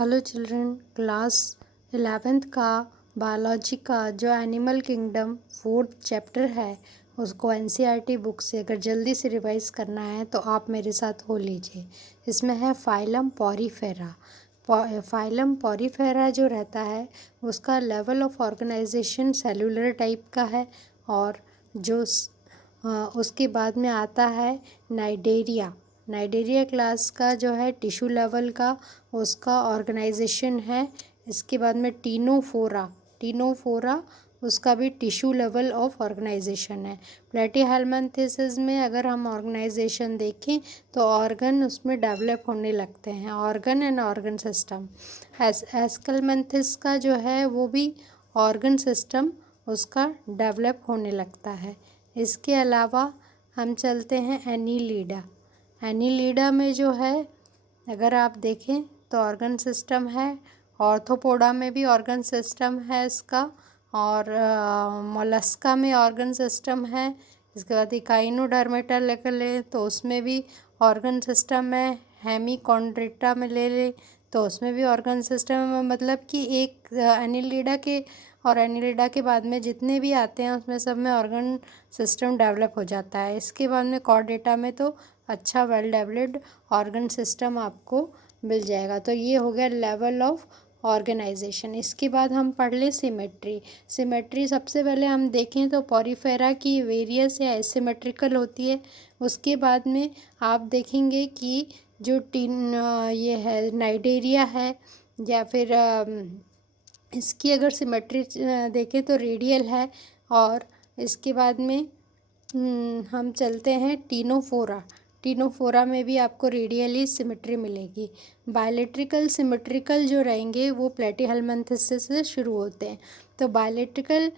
Hello children, class 11th का biology का जो एनिमल किंगडम 4th चैप्टर है उसको एनसीईआरटी बुक से अगर जल्दी से रिवाइज करना है तो आप मेरे साथ हो लीजिए। इसमें है फाइलम पॉरीफेरा। फाइलम पॉरीफेरा जो रहता है उसका level of organisation cellular type का है। और जो उसके बाद में आता है नाइडेरिया। नाइडेरिया क्लास का जो है टिश्यू लेवल का उसका ऑर्गेनाइजेशन है। इसके बाद में टीनोफोरा उसका भी टिश्यू लेवल ऑफ ऑर्गेनाइजेशन है। प्लेटीहेल्मिन्थेसिस में अगर हम ऑर्गेनाइजेशन देखें तो ऑर्गन उसमें डेवलप होने लगते हैं, organ and organ system. Aschelminthes का जो है वो भी ऑर्गन सिस्टम उसका डेवलप होने लगता है। इसके अलावा हम चलते हैं एनीलिडा। एनीलिडा में जो है अगर आप देखें तो ऑर्गन सिस्टम है। ऑर्थोपोडा में भी ऑर्गन सिस्टम है इसका, और मोलस्का में ऑर्गन सिस्टम है। इसके बाद इकाइनोडर्मेटा लेकर लें तो उसमें भी ऑर्गन सिस्टम है। हेमिकॉन्ड्रिटा में ले लें तो उसमें भी ऑर्गन सिस्टम है। मतलब कि एक एनीलिडा के और एनीलिडा के बाद में जितने भी आते हैं उसमें सब में ऑर्गन सिस्टम डेवलप हो जाता है। इसके बाद में कॉर्डेटा में तो अच्छा वेल डेवलप्ड ऑर्गन सिस्टम आपको मिल जाएगा। तो ये हो गया लेवल ऑफ ऑर्गेनाइजेशन। इसके बाद हम पढ़ लें सिमेट्री सबसे पहले हम देखें तो पॉरीफेरा की वेरियस या एसिमेट्रिकल होती है। उसके बाद में आप देखेंगे कि जो ये है नाइडेरिया है या फिर इसकी अगर सिमेट्री देखें तो रेडियल है। और इसके बाद में हम चलते हैं टीनोफोरा में भी आपको रेडियली सिमेट्री मिलेगी। बायलेट्रिकल सिमेट्रिकल जो रहेंगे वो प्लेटीहेल्मिन्थेसिस से शुरू होते हैं। तो बायलेट्रिकल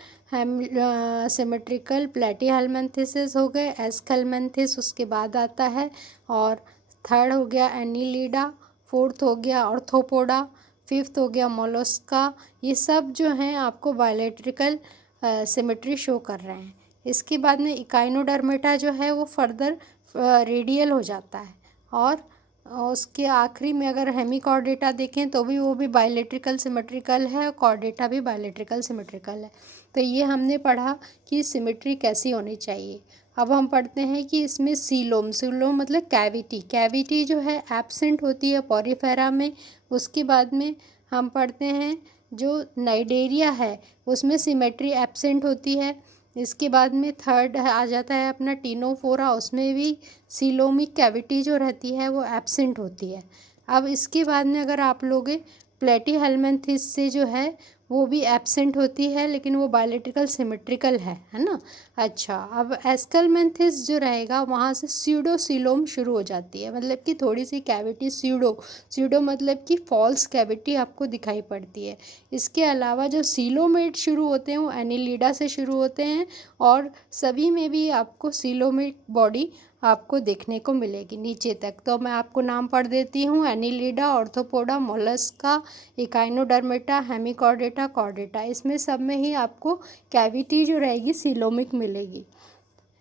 सिमेट्रिकल प्लेटीहेल्मिन्थेसिस हो गए, एस्केलमेंथिस उसके बाद आता है, और थर्ड हो गया एनीलिडा, फोर्थ हो गया ऑर्थोपोडा, फिफ्थ हो गया मोलस्का। ये सब जो हैं आपको बायलेट्रिकल सिमेट्री शो कर रहे हैं। इसके बाद में इकाइनोडर्मेटा जो है वो फर्दर रेडियल हो जाता है। और उसके आखिरी में अगर हेमिकॉर्डेटा देखें तो भी वो भी बायलेट्रिकल सिमेट्रिकल है, और कॉर्डेटा भी बायलेट्रिकल सिमेट्रिकल है। तो ये हमने पढ़ा कि सिमेट्री कैसी होनी चाहिए। अब हम पढ़ते हैं कि इसमें सीलोम मतलब कैविटी जो है एब्सेंट होती है पॉरीफेरा में। उसके बाद में हम पढ़ते हैं जो नाइडेरिया है उसमें सिमेट्री एब्सेंट होती है। इसके बाद में थर्ड आ जाता है अपना टीनोफोरा, उसमें भी सीलोमिक कैविटी जो रहती है वो एब्सेंट होती है। अब इसके बाद में अगर आप लोगे प्लेटीहेल्मिन्थिस से जो है वो भी एब्सेंट होती है, लेकिन वो बायलेट्रिकल सिमेट्रिकल है ना। अच्छा, अब एस्केलमेंथिस जो रहेगा वहाँ से स्यूडोसीलोम शुरू हो जाती है, मतलब कि थोड़ी सी कैविटी स्यूडो मतलब कि फॉल्स कैविटी आपको दिखाई पड़ती है। इसके अलावा जो सीलोमेट शुरू होते हैं वो एनीलिडा से शुरू होते हैं, और सभी में भी आपको सीलोमेट बॉडी आपको देखने को मिलेगी नीचे तक। तो मैं आपको नाम पढ़ देती हूँ: Annelida, arthropoda, Mollusca, Echinodermata, Hemichordata, Chordata. इसमें सब में ही आपको कैविटी जो रहेगी सीलोमिक मिलेगी।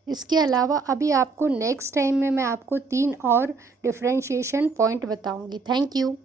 इसके अलावा अभी आपको नेक्स्ट टाइम में मैं आपको 3 और डिफरेंशिएशन पॉइंट बताऊँगी। Thank you.